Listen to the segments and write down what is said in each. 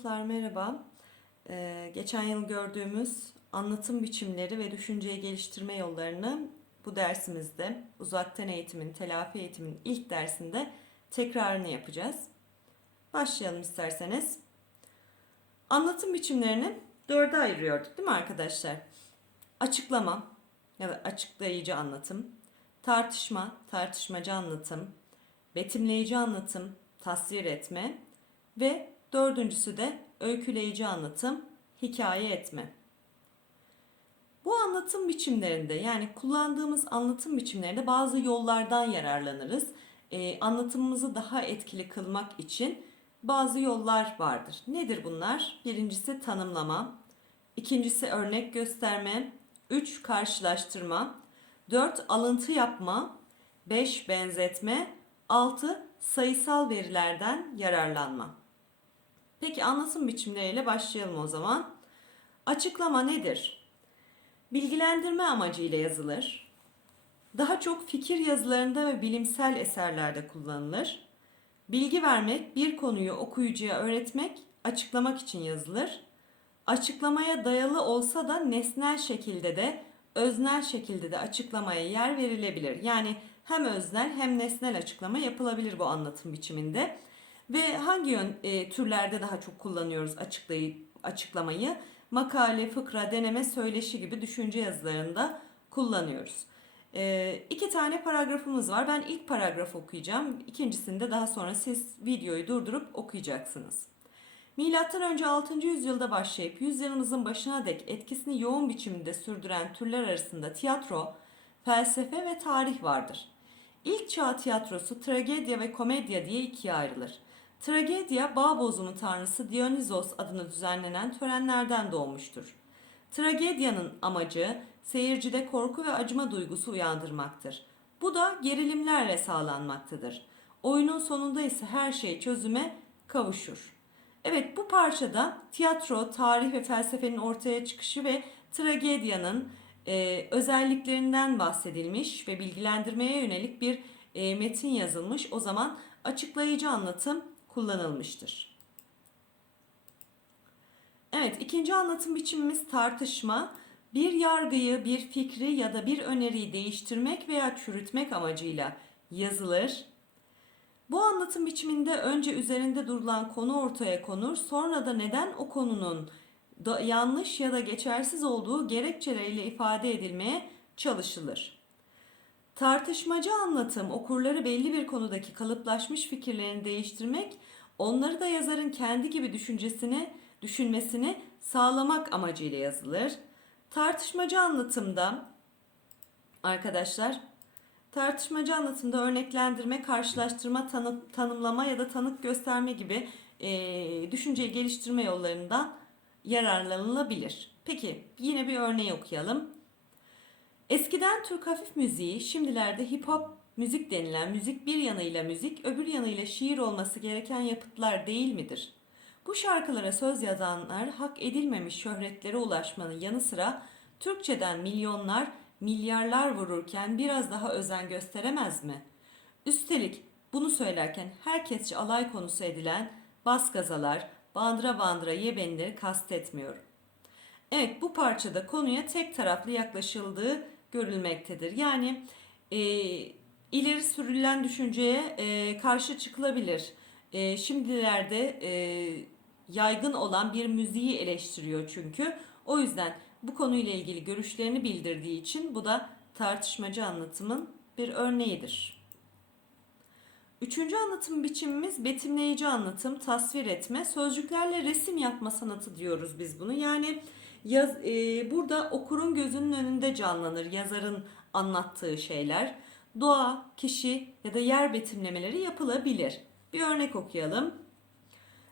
sınıflar merhaba. Ee, geçen yıl gördüğümüz anlatım biçimleri ve düşünceyi geliştirme yollarını bu dersimizde uzaktan eğitimin, telafi eğitimin ilk dersinde tekrarını yapacağız. Başlayalım isterseniz. Anlatım biçimlerini dörde ayırıyorduk değil mi arkadaşlar? Açıklama ya da açıklayıcı anlatım, tartışma, tartışmacı anlatım, betimleyici anlatım, tasvir etme ve dördüncüsü de öyküleyici anlatım, hikaye etme. Bu anlatım biçimlerinde yani kullandığımız anlatım biçimlerinde bazı yollardan yararlanırız. Ee, anlatımımızı daha etkili kılmak için bazı yollar vardır. Nedir bunlar? Birincisi tanımlama, ikincisi örnek gösterme, üç karşılaştırma, dört alıntı yapma, beş benzetme, altı sayısal verilerden yararlanma. Peki anlatım biçimleriyle başlayalım o zaman. Açıklama nedir? Bilgilendirme amacıyla yazılır. Daha çok fikir yazılarında ve bilimsel eserlerde kullanılır. Bilgi vermek, bir konuyu okuyucuya öğretmek, açıklamak için yazılır. Açıklamaya dayalı olsa da nesnel şekilde de öznel şekilde de açıklamaya yer verilebilir. Yani hem öznel hem nesnel açıklama yapılabilir bu anlatım biçiminde. Ve hangi yön, e, türlerde daha çok kullanıyoruz açıklayı, açıklamayı? Makale, fıkra, deneme, söyleşi gibi düşünce yazılarında kullanıyoruz. E, iki tane paragrafımız var. Ben ilk paragrafı okuyacağım. İkincisinde daha sonra siz videoyu durdurup okuyacaksınız. Milattan önce 6. yüzyılda başlayıp yüzyılımızın başına dek etkisini yoğun biçimde sürdüren türler arasında tiyatro, felsefe ve tarih vardır. İlk çağ tiyatrosu tragedya ve komedya diye ikiye ayrılır. Tragedya, bağ bozumu tanrısı Dionysos adına düzenlenen törenlerden doğmuştur. Tragedyanın amacı seyircide korku ve acıma duygusu uyandırmaktır. Bu da gerilimlerle sağlanmaktadır. Oyunun sonunda ise her şey çözüme kavuşur. Evet bu parçada tiyatro, tarih ve felsefenin ortaya çıkışı ve tragedyanın e, özelliklerinden bahsedilmiş ve bilgilendirmeye yönelik bir e, metin yazılmış. O zaman açıklayıcı anlatım kullanılmıştır. Evet, ikinci anlatım biçimimiz tartışma. Bir yargıyı, bir fikri ya da bir öneriyi değiştirmek veya çürütmek amacıyla yazılır. Bu anlatım biçiminde önce üzerinde durulan konu ortaya konur, sonra da neden o konunun da yanlış ya da geçersiz olduğu gerekçeleriyle ifade edilmeye çalışılır. Tartışmacı anlatım okurları belli bir konudaki kalıplaşmış fikirlerini değiştirmek, onları da yazarın kendi gibi düşüncesini, düşünmesini sağlamak amacıyla yazılır. Tartışmacı anlatımda arkadaşlar tartışmacı anlatımda örneklendirme, karşılaştırma, tanı, tanımlama ya da tanık gösterme gibi e, düşünceyi geliştirme yollarından yararlanılabilir. Peki yine bir örneği okuyalım. Eskiden Türk hafif müziği, şimdilerde hip hop müzik denilen müzik bir yanıyla müzik, öbür yanıyla şiir olması gereken yapıtlar değil midir? Bu şarkılara söz yazanlar hak edilmemiş şöhretlere ulaşmanın yanı sıra Türkçeden milyonlar, milyarlar vururken biraz daha özen gösteremez mi? Üstelik bunu söylerken herkesçe alay konusu edilen bas gazalar, bandıra bandıra yebenleri kastetmiyorum. Evet bu parçada konuya tek taraflı yaklaşıldığı görülmektedir. Yani e, ileri sürülen düşünceye e, karşı çıkılabilir. E, şimdilerde e, yaygın olan bir müziği eleştiriyor çünkü. O yüzden bu konuyla ilgili görüşlerini bildirdiği için bu da tartışmacı anlatımın bir örneğidir. Üçüncü anlatım biçimimiz betimleyici anlatım, tasvir etme, sözcüklerle resim yapma sanatı diyoruz biz bunu. Yani yaz, e, burada okurun gözünün önünde canlanır yazarın anlattığı şeyler. Doğa, kişi ya da yer betimlemeleri yapılabilir. Bir örnek okuyalım.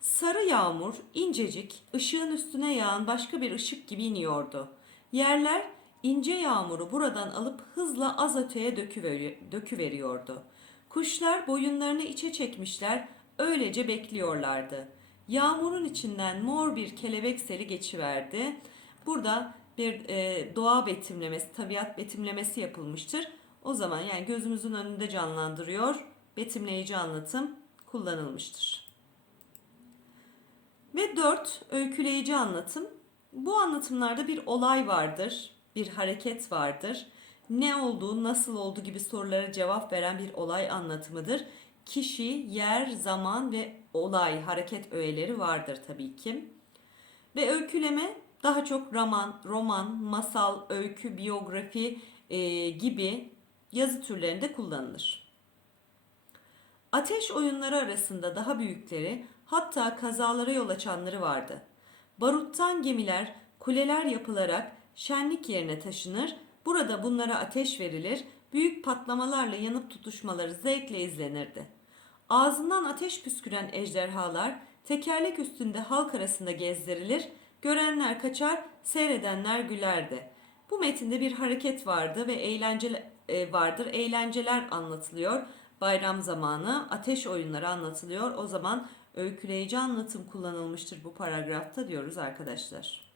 Sarı yağmur incecik ışığın üstüne yağan başka bir ışık gibi iniyordu. Yerler ince yağmuru buradan alıp hızla az öteye döküveriyordu. Kuşlar boyunlarını içe çekmişler, öylece bekliyorlardı. Yağmurun içinden mor bir kelebek seli geçiverdi. Burada bir e, doğa betimlemesi, tabiat betimlemesi yapılmıştır. O zaman yani gözümüzün önünde canlandırıyor, betimleyici anlatım kullanılmıştır. Ve 4. Öyküleyici anlatım. Bu anlatımlarda bir olay vardır, bir hareket vardır. Ne olduğu, nasıl oldu gibi sorulara cevap veren bir olay anlatımıdır. Kişi, yer, zaman ve olay, hareket öğeleri vardır tabii ki. Ve öyküleme daha çok roman, roman, masal, öykü, biyografi e, gibi yazı türlerinde kullanılır. Ateş oyunları arasında daha büyükleri hatta kazalara yol açanları vardı. Baruttan gemiler, kuleler yapılarak şenlik yerine taşınır, burada bunlara ateş verilir, büyük patlamalarla yanıp tutuşmaları zevkle izlenirdi. Ağzından ateş püsküren ejderhalar tekerlek üstünde halk arasında gezdirilir, görenler kaçar, seyredenler gülerdi. Bu metinde bir hareket vardı ve eğlence e, vardır. Eğlenceler anlatılıyor. Bayram zamanı ateş oyunları anlatılıyor. O zaman öyküleyici anlatım kullanılmıştır bu paragrafta diyoruz arkadaşlar.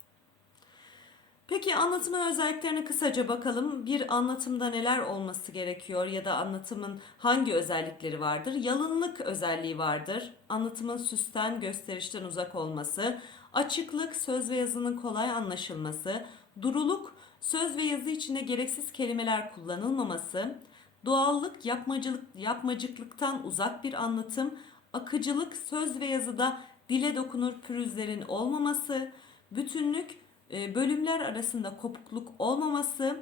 Peki anlatımın özelliklerine kısaca bakalım. Bir anlatımda neler olması gerekiyor ya da anlatımın hangi özellikleri vardır? Yalınlık özelliği vardır. Anlatımın süsten, gösterişten uzak olması, açıklık, söz ve yazının kolay anlaşılması, duruluk, söz ve yazı içinde gereksiz kelimeler kullanılmaması, doğallık, yapmacılık, yapmacıklıktan uzak bir anlatım, akıcılık, söz ve yazıda dile dokunur pürüzlerin olmaması, bütünlük, e, bölümler arasında kopukluk olmaması,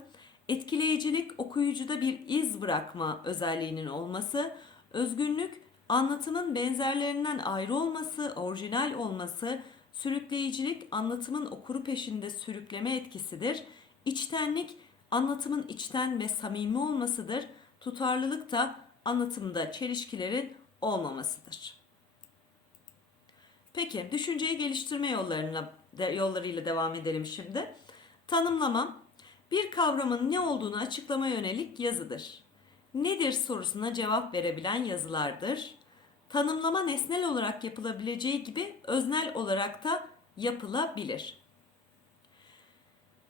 etkileyicilik, okuyucuda bir iz bırakma özelliğinin olması, özgünlük, anlatımın benzerlerinden ayrı olması, orijinal olması, sürükleyicilik, anlatımın okuru peşinde sürükleme etkisidir. İçtenlik, anlatımın içten ve samimi olmasıdır. Tutarlılık da anlatımda çelişkilerin olmamasıdır. Peki, düşünceyi geliştirme yollarına de, yollarıyla devam edelim şimdi. Tanımlama, bir kavramın ne olduğunu açıklama yönelik yazıdır. Nedir sorusuna cevap verebilen yazılardır. Tanımlama nesnel olarak yapılabileceği gibi öznel olarak da yapılabilir.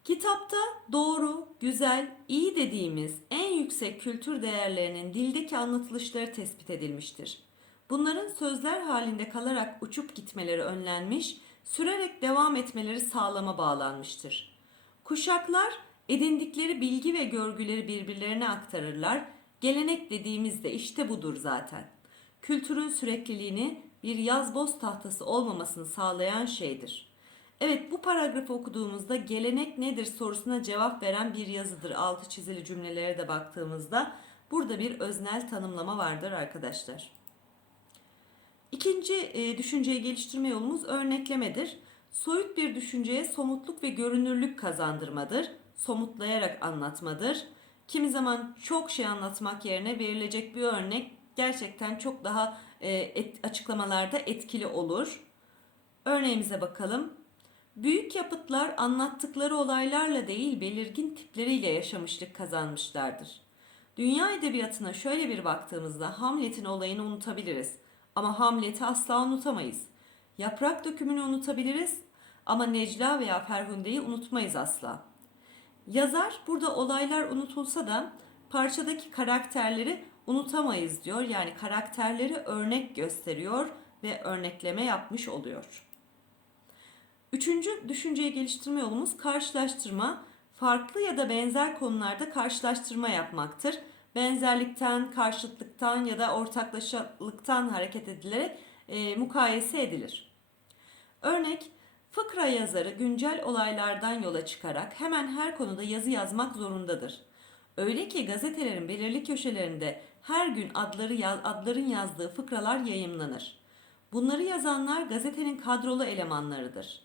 Kitapta doğru, güzel, iyi dediğimiz en yüksek kültür değerlerinin dildeki anlatılışları tespit edilmiştir. Bunların sözler halinde kalarak uçup gitmeleri önlenmiş, sürerek devam etmeleri sağlama bağlanmıştır. Kuşaklar edindikleri bilgi ve görgüleri birbirlerine aktarırlar. Gelenek dediğimizde işte budur zaten. Kültürün sürekliliğini bir yazboz tahtası olmamasını sağlayan şeydir. Evet bu paragrafı okuduğumuzda gelenek nedir sorusuna cevap veren bir yazıdır. Altı çizili cümlelere de baktığımızda burada bir öznel tanımlama vardır arkadaşlar. İkinci e, düşünceyi geliştirme yolumuz örneklemedir. Soyut bir düşünceye somutluk ve görünürlük kazandırmadır. Somutlayarak anlatmadır. Kimi zaman çok şey anlatmak yerine verilecek bir örnek gerçekten çok daha e, et, açıklamalarda etkili olur. Örneğimize bakalım. Büyük yapıtlar anlattıkları olaylarla değil belirgin tipleriyle yaşamışlık kazanmışlardır. Dünya edebiyatına şöyle bir baktığımızda Hamlet'in olayını unutabiliriz ama Hamlet'i asla unutamayız. Yaprak dökümünü unutabiliriz ama Necla veya Ferhunde'yi unutmayız asla. Yazar burada olaylar unutulsa da parçadaki karakterleri unutamayız diyor. Yani karakterleri örnek gösteriyor ve örnekleme yapmış oluyor. Üçüncü düşünceyi geliştirme yolumuz karşılaştırma. Farklı ya da benzer konularda karşılaştırma yapmaktır. Benzerlikten, karşıtlıktan ya da ortaklaşılıktan hareket edilerek e, mukayese edilir. Örnek, fıkra yazarı güncel olaylardan yola çıkarak hemen her konuda yazı yazmak zorundadır. Öyle ki gazetelerin belirli köşelerinde her gün adları adların yazdığı fıkralar yayımlanır. Bunları yazanlar gazetenin kadrolu elemanlarıdır.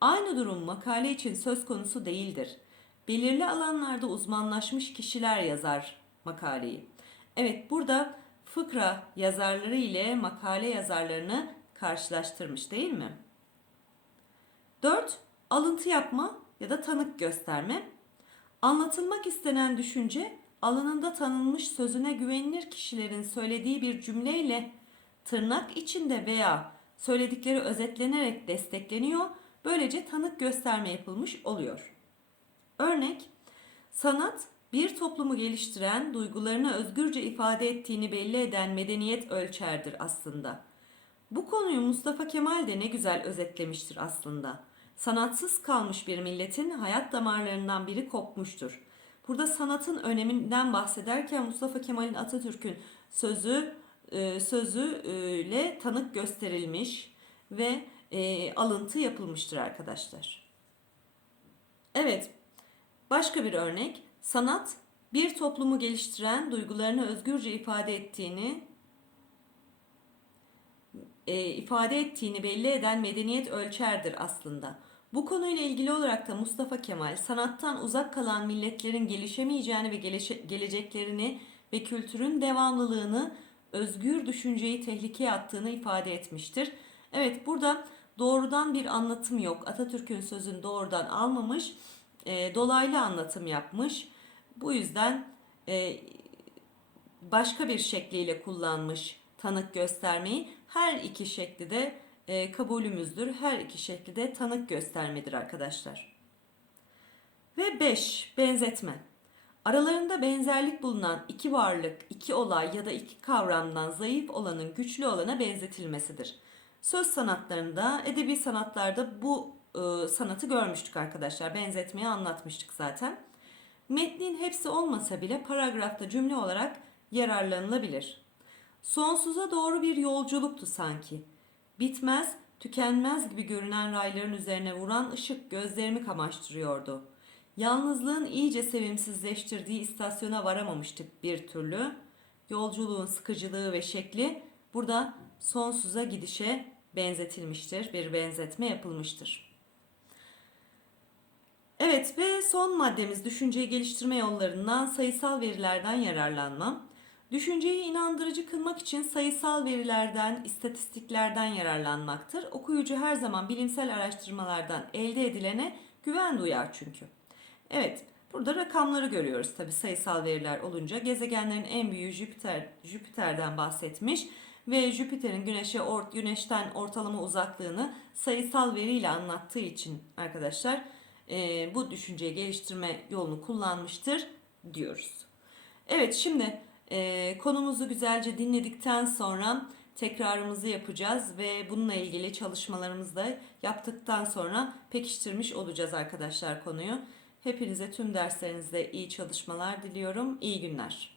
Aynı durum makale için söz konusu değildir. Belirli alanlarda uzmanlaşmış kişiler yazar makaleyi. Evet burada fıkra yazarları ile makale yazarlarını karşılaştırmış değil mi? 4. Alıntı yapma ya da tanık gösterme. Anlatılmak istenen düşünce alanında tanınmış sözüne güvenilir kişilerin söylediği bir cümleyle tırnak içinde veya söyledikleri özetlenerek destekleniyor. Böylece tanık gösterme yapılmış oluyor. Örnek, sanat bir toplumu geliştiren, duygularını özgürce ifade ettiğini belli eden medeniyet ölçerdir aslında. Bu konuyu Mustafa Kemal de ne güzel özetlemiştir aslında. Sanatsız kalmış bir milletin hayat damarlarından biri kopmuştur. Burada sanatın öneminden bahsederken Mustafa Kemal'in Atatürk'ün sözü e, sözüyle tanık gösterilmiş ve e, alıntı yapılmıştır arkadaşlar. Evet, başka bir örnek. Sanat bir toplumu geliştiren, duygularını özgürce ifade ettiğini e, ifade ettiğini belli eden medeniyet ölçerdir aslında. Bu konuyla ilgili olarak da Mustafa Kemal sanattan uzak kalan milletlerin gelişemeyeceğini ve geleceklerini ve kültürün devamlılığını özgür düşünceyi tehlikeye attığını ifade etmiştir. Evet burada doğrudan bir anlatım yok. Atatürk'ün sözünü doğrudan almamış, e, dolaylı anlatım yapmış. Bu yüzden e, başka bir şekliyle kullanmış tanık göstermeyi. Her iki şekli de e, kabulümüzdür. Her iki şekli de tanık göstermedir arkadaşlar. Ve 5. Benzetme. Aralarında benzerlik bulunan iki varlık, iki olay ya da iki kavramdan zayıf olanın güçlü olana benzetilmesidir. Söz sanatlarında, edebi sanatlarda bu e, sanatı görmüştük arkadaşlar. Benzetmeyi anlatmıştık zaten. Metnin hepsi olmasa bile paragrafta cümle olarak yararlanılabilir. Sonsuza doğru bir yolculuktu sanki. Bitmez, tükenmez gibi görünen rayların üzerine vuran ışık gözlerimi kamaştırıyordu. Yalnızlığın iyice sevimsizleştirdiği istasyona varamamıştık bir türlü. Yolculuğun sıkıcılığı ve şekli burada sonsuza gidişe benzetilmiştir. Bir benzetme yapılmıştır. Evet ve son maddemiz düşünceyi geliştirme yollarından sayısal verilerden yararlanma. Düşünceyi inandırıcı kılmak için sayısal verilerden, istatistiklerden yararlanmaktır. Okuyucu her zaman bilimsel araştırmalardan elde edilene güven duyar çünkü. Evet, burada rakamları görüyoruz tabi sayısal veriler olunca. Gezegenlerin en büyüğü Jüpiter, Jüpiter'den bahsetmiş ve Jüpiter'in Güneş'e or, Güneş'ten ortalama uzaklığını sayısal veriyle anlattığı için arkadaşlar e, bu düşünceyi geliştirme yolunu kullanmıştır diyoruz. Evet şimdi e, konumuzu güzelce dinledikten sonra tekrarımızı yapacağız ve bununla ilgili çalışmalarımızı da yaptıktan sonra pekiştirmiş olacağız arkadaşlar konuyu. Hepinize tüm derslerinizde iyi çalışmalar diliyorum. İyi günler.